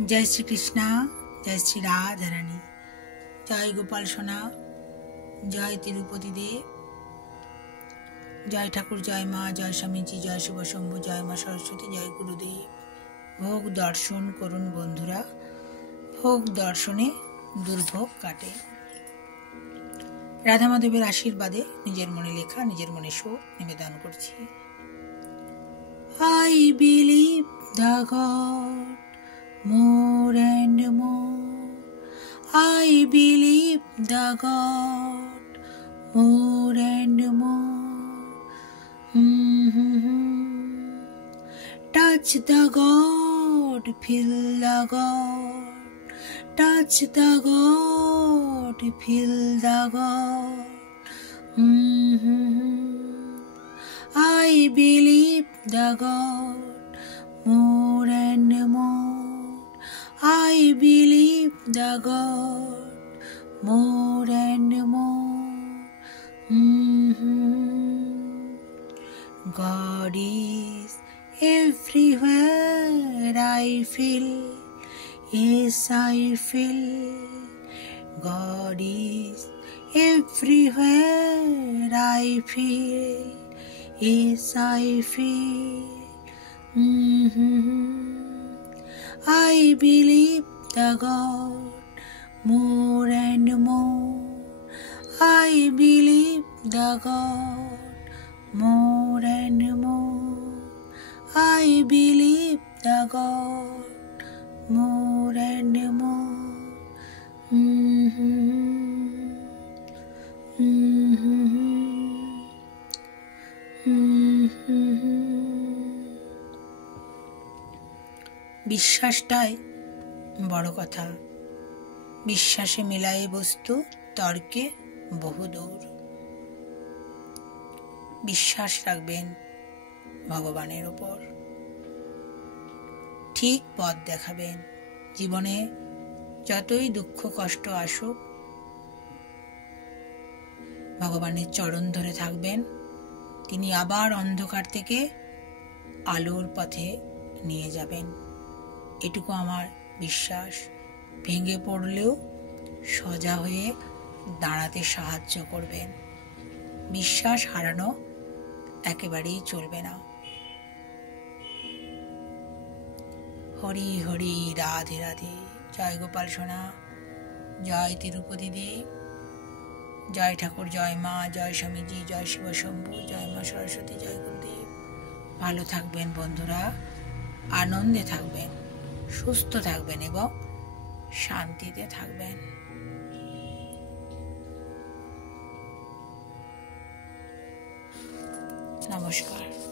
जय श्री कृष्णा, जय श्री राधा रानी, जय गोपाल सोना, जय तिरुपति देव, जय ठाकुर, जय माँ, जय स्वामी जी, जय शिव शंभु, जय माँ सरस्वती, जय गुरुदेव। भोग दर्शन करुन बंधुरा, भोग दर्शने दुर्भोग काटे। राधा माधवेर आशीर्वादे निजेर मने लेखा निजेर मने सुर निवेदन करछि। I believe the God more and more. I believe the God more and more. Touch the God, feel the God. Touch the God, feel the God. I believe the God more and more. I believe the God more and more. God is everywhere, I feel. Yes, I feel. God is everywhere, I feel. Yes, I feel. I believe the God more and more. I believe the God more and more. I believe the God more and more. বিশ্বাসটাই বড় কথা। বিশ্বাসে মেলায় বস্তু, তর্কে বহুদূর। বিশ্বাস রাখবেন ভগবানের উপর, ঠিক পথ দেখাবেন। জীবনে যতই দুঃখ কষ্ট আসুক, ভগবানের চরণ ধরে থাকবেন। তিনি আবার অন্ধকার থেকে আলোর পথে নিয়ে যাবেন, এটুকু আমার বিশ্বাস। ভেঙে পড়লেও সোজা হয়ে দাঁড়াতে সাহায্য করবেন। বিশ্বাস হারানো একেবারেই চলবে না। হরি হরি, রাধে রাধে। জয় গোপাল সোনা, জয় তিরুপতি দেব, জয় ঠাকুর, জয় মা, জয় স্বামীজি, জয় শিব শম্ভু, জয় মা সরস্বতী, জয় গুরুদেব। ভালো থাকবেন বন্ধুরা, আনন্দে থাকবেন, সুস্থ থাকবেন এবং শান্তিতে থাকবেন। নমস্কার।